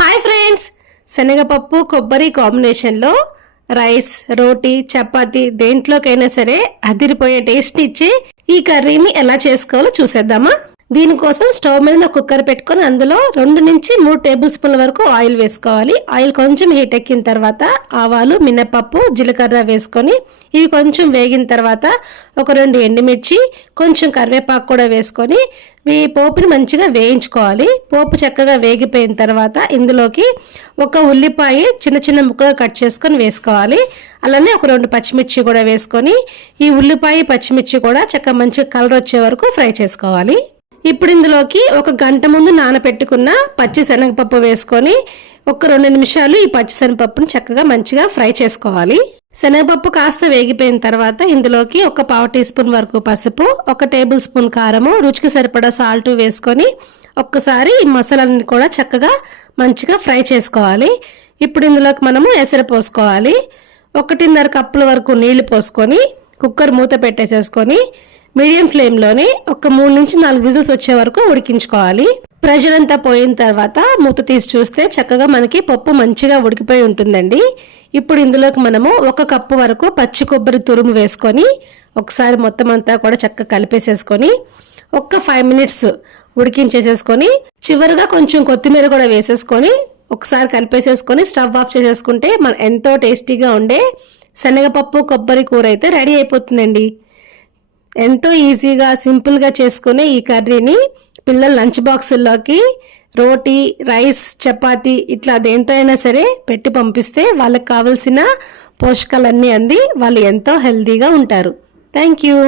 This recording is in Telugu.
హాయ్ ఫ్రెండ్స్, శనగపప్పు కొబ్బరి కాంబినేషన్లో రైస్, రోటీ, చపాతీ దేంట్లోకైనా సరే అదిరిపోయే టేస్ట్ ఇచ్చే ఈ కర్రీని ఎలా చేసుకోవాలో చూసేద్దామా. దీనికోసం స్టవ్ మీద కుక్కర్ పెట్టుకొని అందులో 2 నుంచి 3 టేబుల్ స్పూన్ల వరకు ఆయిల్ వేసుకోవాలి. ఆయిల్ కొంచెం హీట్ ఎక్కిన తర్వాత ఆవాలు, మినపప్పు, జీలకర్ర వేసుకొని ఇవి కొంచెం వేగిన తర్వాత ఒక 2 ఎండుమిర్చి, కొంచెం కరివేపాకు కూడా వేసుకొని ఈ పోపుని మంచిగా వేయించుకోవాలి. పోపు చక్కగా వేగిపోయిన తర్వాత ఇందులోకి ఒక ఉల్లిపాయ చిన్న చిన్న ముక్కలు కట్ చేసుకొని వేసుకోవాలి. అలానే ఒక 2 పచ్చిమిర్చి కూడా వేసుకొని ఈ ఉల్లిపాయ పచ్చిమిర్చి కూడా చక్కగా మంచిగా కలర్ వచ్చే వరకు ఫ్రై చేసుకోవాలి. ఇప్పుడు ఇందులోకి ఒక గంట ముందు నానబెట్టుకున్న పచ్చి శనగపప్పు వేసుకొని ఒక 2 నిమిషాలు ఈ పచ్చి శనగపప్పును చక్కగా మంచిగా ఫ్రై చేసుకోవాలి. శనగపప్పు కాస్త వేగిపోయిన తర్వాత ఇందులోకి ఒక 1/2 టీ స్పూన్ వరకు పసుపు, 1 టేబుల్ స్పూన్ కారము, రుచికి సరిపడా సాల్ట్ వేసుకొని ఒక్కసారి ఈ మసాలాని కూడా చక్కగా మంచిగా ఫ్రై చేసుకోవాలి. ఇప్పుడు ఇందులోకి మనము ఎసరు పోసుకోవాలి. 1.5 కప్పుల వరకు నీళ్లు పోసుకొని కుక్కర్ మూత పెట్టేసేసుకొని మీడియం ఫ్లేమ్లోనే ఒక 3 నుంచి 4 విజిల్స్ వచ్చే వరకు ఉడికించుకోవాలి. ప్రెషర్ అంతా పోయిన తర్వాత మూత తీసి చూస్తే చక్కగా మనకి పప్పు మంచిగా ఉడికిపోయి ఉంటుందండి. ఇప్పుడు ఇందులోకి మనము 1 కప్పు వరకు పచ్చి కొబ్బరి తురుము వేసుకొని ఒకసారి మొత్తం అంతా కూడా చక్కగా కలిపేసేసుకొని ఒక 5 మినిట్స్ ఉడికించేసేసుకొని చివరిగా కొంచెం కొత్తిమీర కూడా వేసేసుకొని ఒకసారి కలిపేసేసుకొని స్టవ్ ఆఫ్ చేసేసుకుంటే మన ఎంతో టేస్టీగా ఉండే శనగపప్పు కొబ్బరి కూర అయితే రెడీ అయిపోతుందండి. ఎంతో ఈజీగా సింపుల్గా చేసుకునే ఈ కర్రీని పిల్లల లంచ్ బాక్సుల్లోకి రోటీ, రైస్, చపాతీ ఇట్లా దేంతో అయినా సరే పెట్టి పంపిస్తే వాళ్ళకి కావాల్సిన పోషకాలన్నీ అంది వాళ్ళు ఎంతో హెల్తీగా ఉంటారు. Thank you.